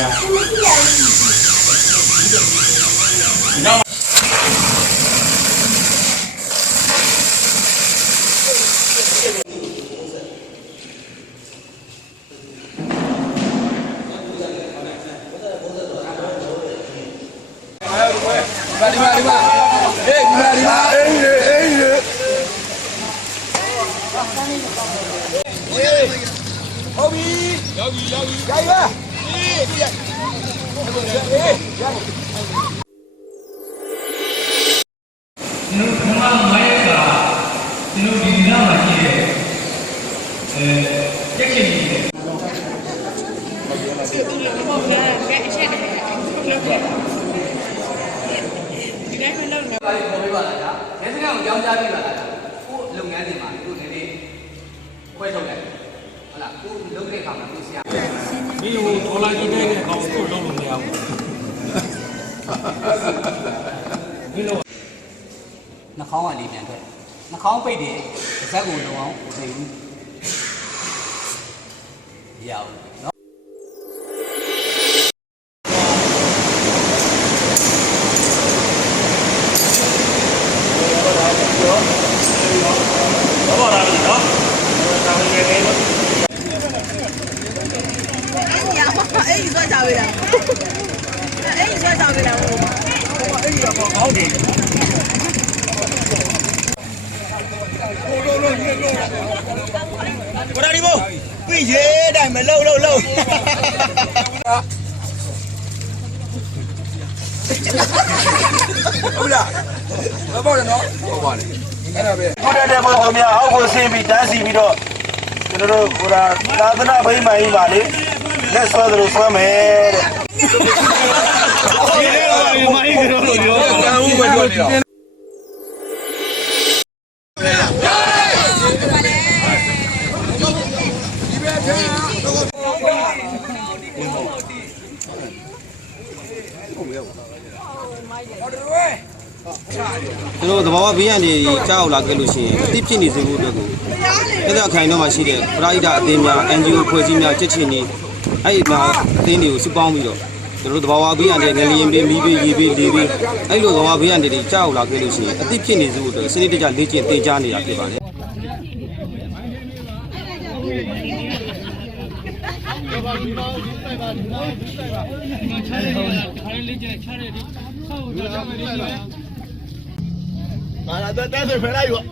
ဒီမှာဒီမှာဟေးဒီမှာဒီမှာအေးရေအေးရေဟုတ်ပြီရော ဒီရအေးကျွန်တော်ကမိုင်းကကျွန်တော်ဒီနားမှာရှိတဲ့အဲတက်ချင်နေတယ်ပါလေခေါ်ပေးပါလားဗျာ။ရဲစခန်းကိုကြောင်းကြားပေးပါလား။ကိုလုပ်ငန်းတွေမှာကိုနည်းနည်းခွဲထုတ်လိုက်။ဟုတ်လား။ ကိုလုပ်တဲ့အခါမှာကိုဆရာမင်းဟိုဒေါ်လာကြီးတဲ့ကောင်ကိုလုံးလို့မရဘူးမင်းတို့နှာခေါင်းကလေးပြန်ထွက်။နှာခေါင်းပိတ်တယ်ဇက်ကိုလုံးအောင်မသိဘူး။ရအောင်နော်呀， စားပေးတာအဲ့ဒီဆွဲစားပေးတာဟိုအဲ့ဒီတော့ကောင်းတယ်ကိုရာဒီဘိုပြီးရဲတိုင်းမလှုပ်လှုပ်လှုပ်ဟုတ်လားမပေါ့တယ်နော်ဟုတ်ပါလေအဲ့ဒါပဲဟုတ်တယ်တယ်မဟုတ်ဘူးများအောက်ကိုဆင်းပြီးတန်းစီပြီးတော့ကျွန်တော်တို့ဟိုဒါသာသနာ့ဘိမှန်ကြီးပါလေ လက်ဆွဲသလိုဆွဲမယ်တဲ့ဒီလေတော့မိုင်းကတော့လို့ပြောကံဦးပဲပြောနေတာကျွန်တော်သဘာဝဘေးရန်တွေကြောက်လာခဲ့လို့ရှိရင်အသိဖြစ်နေစေဖို့အတွက်ကိုပြည်သက်ခိုင်တော့မှရှိတဲ့ပရိဒါအသင်းများ NGO ဖွဲ့စည်းများချက်ချင်းနေ အဲ့ဒီမှာအသင်းတွေကိုစုပေါင်းပြီးတော့ကျွန်တော်တို့သဘာဝဘေးရန်တွေငလျင်ပေးမီးပေးရေပေးလေပေးအဲ့လိုသဘာဝဘေးရန်တွေကြောက်လာခဲ့လို့ရှိရင်အသိဖြစ်နေစေဖို့အတွက်စနစ်တကျလေ့ကျင့်သင်ကြားနေတာဖြစ်ပါတယ်မာလာတက်တက်ဖယ်လိုက်ရော